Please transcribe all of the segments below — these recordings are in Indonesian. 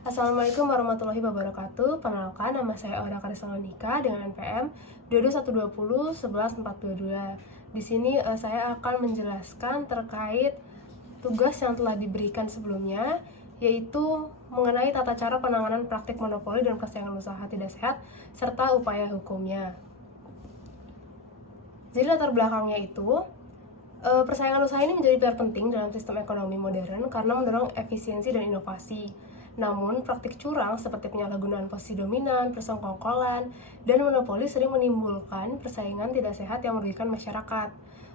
Assalamualaikum warahmatullahi wabarakatuh. Perkenalkan, nama saya Aura Karisalonika dengan NPM 2212011422. Di sini saya akan menjelaskan terkait tugas yang telah diberikan sebelumnya, yaitu mengenai tata cara penanganan praktik monopoli dan persaingan usaha tidak sehat serta upaya hukumnya. Jadi latar belakangnya itu, persaingan usaha ini menjadi pilar penting dalam sistem ekonomi modern karena mendorong efisiensi dan inovasi. Namun, praktik curang seperti penyalahgunaan posisi dominan, persekongkolan, dan monopoli sering menimbulkan persaingan tidak sehat yang merugikan masyarakat.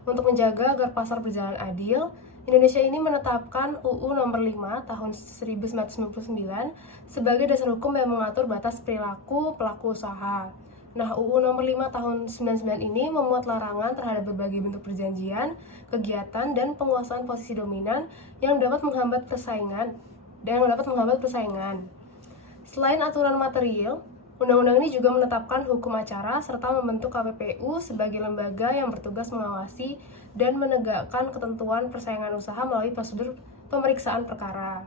Untuk menjaga agar pasar berjalan adil, Indonesia ini menetapkan UU Nomor 5 Tahun 1999 sebagai dasar hukum yang mengatur batas perilaku pelaku usaha. Nah, UU Nomor 5 Tahun 99 ini memuat larangan terhadap berbagai bentuk perjanjian, kegiatan, dan penguasaan posisi dominan yang dapat menghambat persaingan. Selain aturan material, undang-undang ini juga menetapkan hukum acara serta membentuk KPPU sebagai lembaga yang bertugas mengawasi dan menegakkan ketentuan persaingan usaha melalui prosedur pemeriksaan perkara.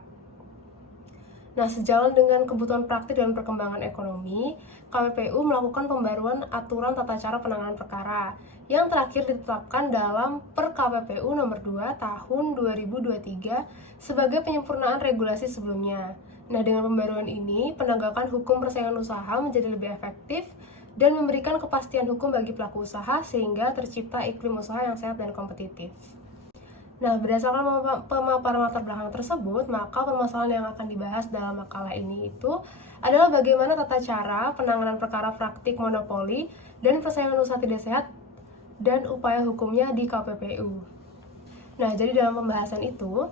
Nah, sejalan dengan kebutuhan praktik dan perkembangan ekonomi, KPPU melakukan pembaruan aturan tata cara penanganan perkara yang terakhir ditetapkan dalam Per KPPU Nomor 2 Tahun 2023 sebagai penyempurnaan regulasi sebelumnya. Nah, dengan pembaruan ini, penegakan hukum persaingan usaha menjadi lebih efektif dan memberikan kepastian hukum bagi pelaku usaha sehingga tercipta iklim usaha yang sehat dan kompetitif. Nah, berdasarkan pemaparan latar belakang tersebut, maka permasalahan yang akan dibahas dalam makalah ini itu adalah bagaimana tata cara penanganan perkara praktik monopoli dan persaingan usaha tidak sehat dan upaya hukumnya di KPPU. Nah, jadi dalam pembahasan itu,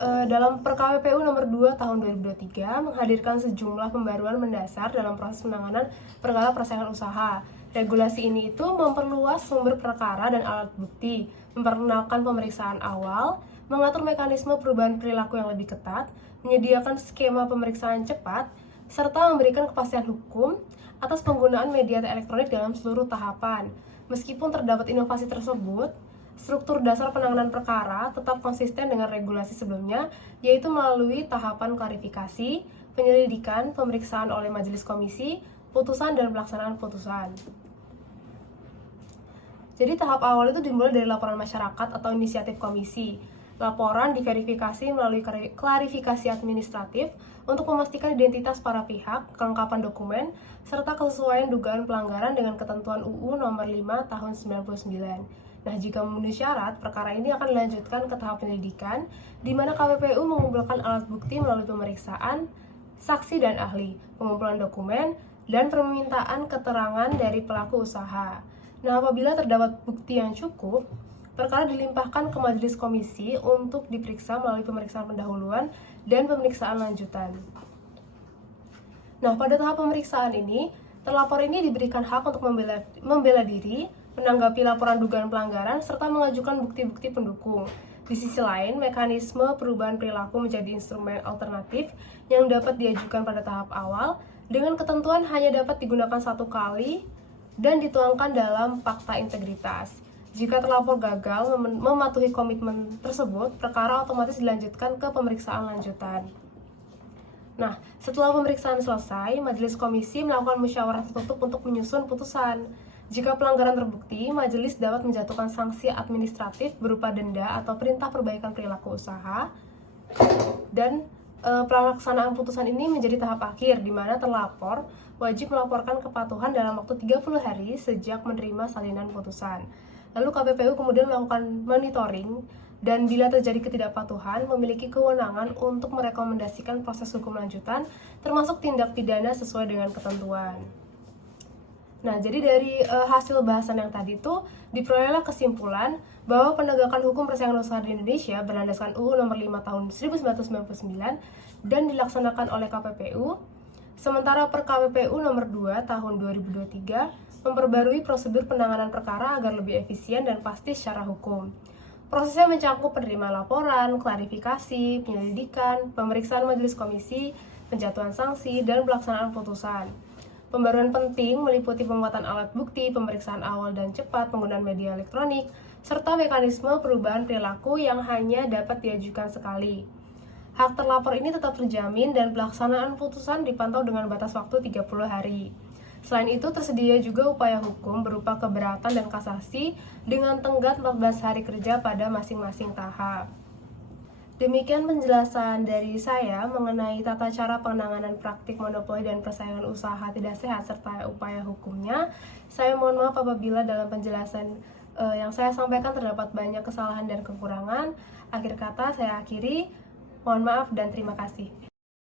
dalam Per KPPU Nomor 2 Tahun 2023 menghadirkan sejumlah pembaruan mendasar dalam proses penanganan perkara persaingan usaha. Regulasi ini itu memperluas sumber perkara dan alat bukti, memperkenalkan pemeriksaan awal, mengatur mekanisme perubahan perilaku yang lebih ketat, menyediakan skema pemeriksaan cepat, serta memberikan kepastian hukum atas penggunaan media elektronik dalam seluruh tahapan. Meskipun terdapat inovasi tersebut, struktur dasar penanganan perkara tetap konsisten dengan regulasi sebelumnya, yaitu melalui tahapan klarifikasi, penyelidikan, pemeriksaan oleh majelis komisi, putusan, dan pelaksanaan putusan. Jadi tahap awal itu dimulai dari laporan masyarakat atau inisiatif komisi. Laporan diverifikasi melalui klarifikasi administratif untuk memastikan identitas para pihak, kelengkapan dokumen, serta kesesuaian dugaan pelanggaran dengan ketentuan UU Nomor 5 Tahun 99. Nah, jika memenuhi syarat, perkara ini akan dilanjutkan ke tahap penyelidikan, di mana KPPU mengumpulkan alat bukti melalui pemeriksaan, saksi dan ahli, pengumpulan dokumen, dan permintaan keterangan dari pelaku usaha. Nah, apabila terdapat bukti yang cukup, perkara dilimpahkan ke majelis komisi untuk diperiksa melalui pemeriksaan pendahuluan dan pemeriksaan lanjutan. Nah, pada tahap pemeriksaan ini, terlapor ini diberikan hak untuk membela diri, menanggapi laporan dugaan pelanggaran, serta mengajukan bukti-bukti pendukung. Di sisi lain, mekanisme perubahan perilaku menjadi instrumen alternatif yang dapat diajukan pada tahap awal, dengan ketentuan hanya dapat digunakan satu kali dan dituangkan dalam fakta integritas. Jika terlapor gagal mematuhi komitmen tersebut, perkara otomatis dilanjutkan ke pemeriksaan lanjutan. Nah, setelah pemeriksaan selesai, majelis komisi melakukan musyawarah tertutup untuk menyusun putusan. Jika pelanggaran terbukti, majelis dapat menjatuhkan sanksi administratif berupa denda atau perintah perbaikan perilaku usaha. Dan pelaksanaan putusan ini menjadi tahap akhir, di mana terlapor wajib melaporkan kepatuhan dalam waktu 30 hari sejak menerima salinan putusan. Lalu KPPU kemudian melakukan monitoring, dan bila terjadi ketidakpatuhan, memiliki kewenangan untuk merekomendasikan proses hukum lanjutan, termasuk tindak pidana sesuai dengan ketentuan. Nah, jadi dari hasil bahasan yang tadi itu diperolehlah kesimpulan bahwa penegakan hukum persaingan usaha di Indonesia berlandaskan UU Nomor 5 Tahun 1999 dan dilaksanakan oleh KPPU, sementara Per KPPU Nomor 2 Tahun 2023 memperbarui prosedur penanganan perkara agar lebih efisien dan pasti secara hukum. Prosesnya mencakup penerimaan laporan, klarifikasi, penyelidikan, pemeriksaan majelis komisi, penjatuhan sanksi, dan pelaksanaan putusan. Pembaruan penting meliputi penguatan alat bukti, pemeriksaan awal dan cepat, penggunaan media elektronik, serta mekanisme perubahan perilaku yang hanya dapat diajukan sekali. Hak terlapor ini tetap terjamin dan pelaksanaan putusan dipantau dengan batas waktu 30 hari. Selain itu, tersedia juga upaya hukum berupa keberatan dan kasasi dengan tenggat 14 hari kerja pada masing-masing tahap. Demikian penjelasan dari saya mengenai tata cara penanganan praktik monopoli dan persaingan usaha tidak sehat serta upaya hukumnya. Saya mohon maaf apabila dalam penjelasan yang saya sampaikan terdapat banyak kesalahan dan kekurangan. Akhir kata saya akhiri, mohon maaf dan terima kasih.